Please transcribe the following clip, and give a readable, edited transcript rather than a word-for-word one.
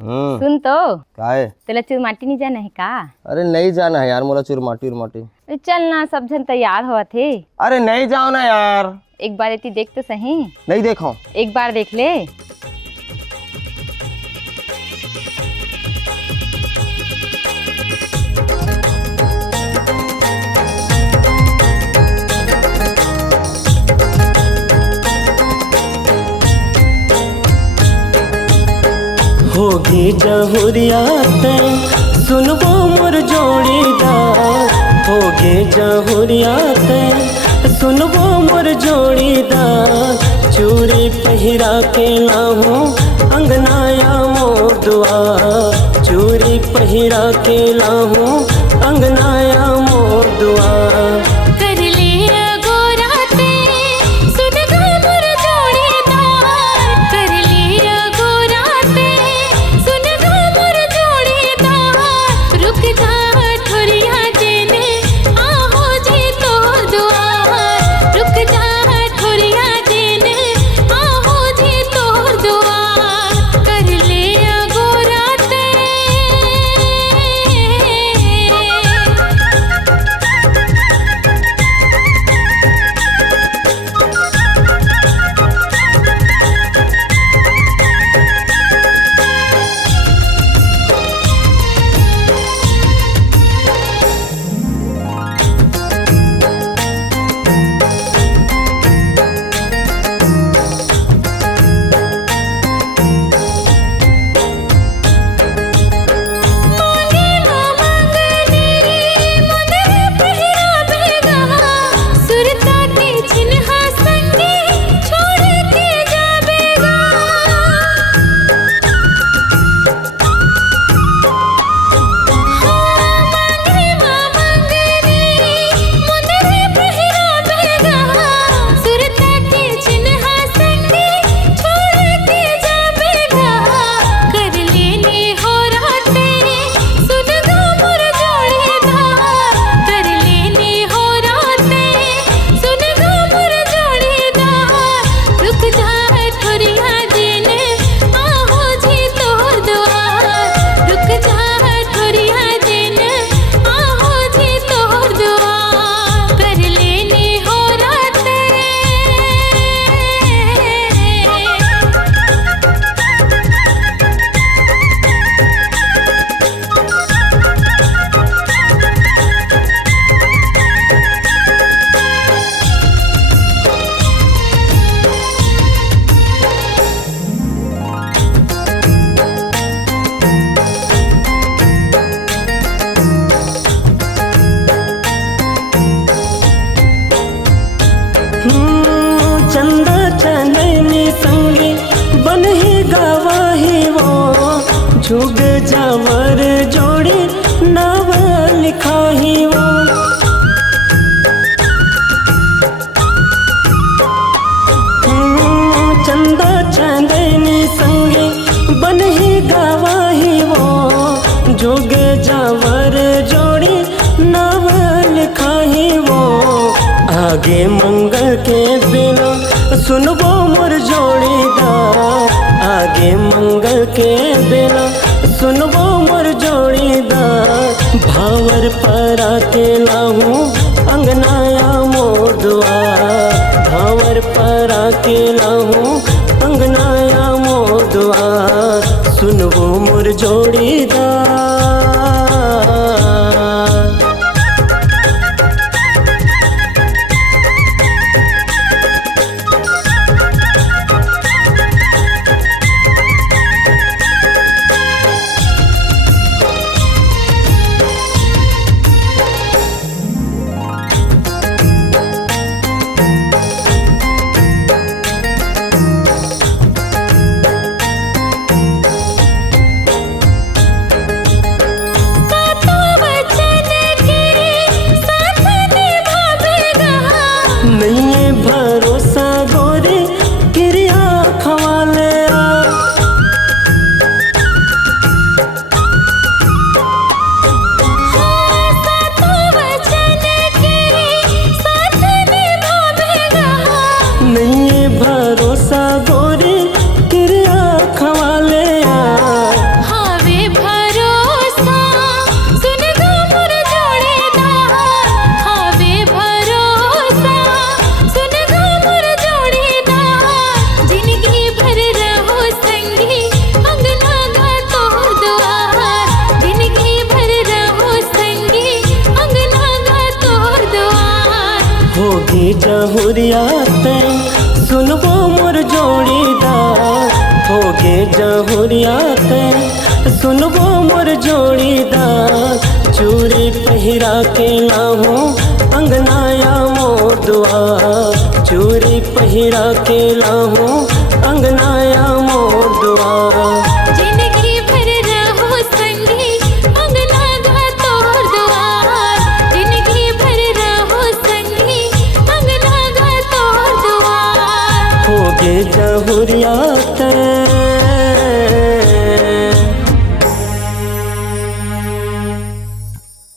सुन तो का है? तेला चुरमाटी नहीं जाना है का? अरे नहीं जाना है यार, मोला चुरमाटी उरमाटी। चल ना, सब जन तैयार हुआ थे। अरे नहीं जाओ ना यार। एक बार इतनी देख तो सही। नहीं देखो। एक बार देख ले। होगी जहुरियात सुनबो मोर जोड़ीदार, होगी जहुरियात सुनबो मोर जोड़ीदार। चूड़ी पहिरा के लाहूं अंगनाया मोर दुआर, चूड़ी पहिरा के लाहूं अंगनाया मोर दुआर। चंदा चनैनी संगे बनही गवाही वो, झुग जावर जोड़ी नाव लिखाही वो। चंदा चनैनी संगे बनही गवाही वो, झुग जावर जोड़ी नाव लिखाही वो। आगे मंगल के बिना सुनबो मोर जोड़ीदार, आगे मंगल के बिना सुनबो मोर जोड़ीदार। भावर परा के लाहूं अंगनाया मोर दुआर, भावर परा के लाहूं अंगनाया मोर दुआर। सुनबो मोर जोड़ीदार। जहुरियाते सुनबो मोर जोड़ीदार, होगे जहुरियाते सुनबो मोर जोड़ीदार। चूड़ी पहिरा के लाहूं अंगनाया मोर दुआर, चूड़ी पहिरा के लाहूं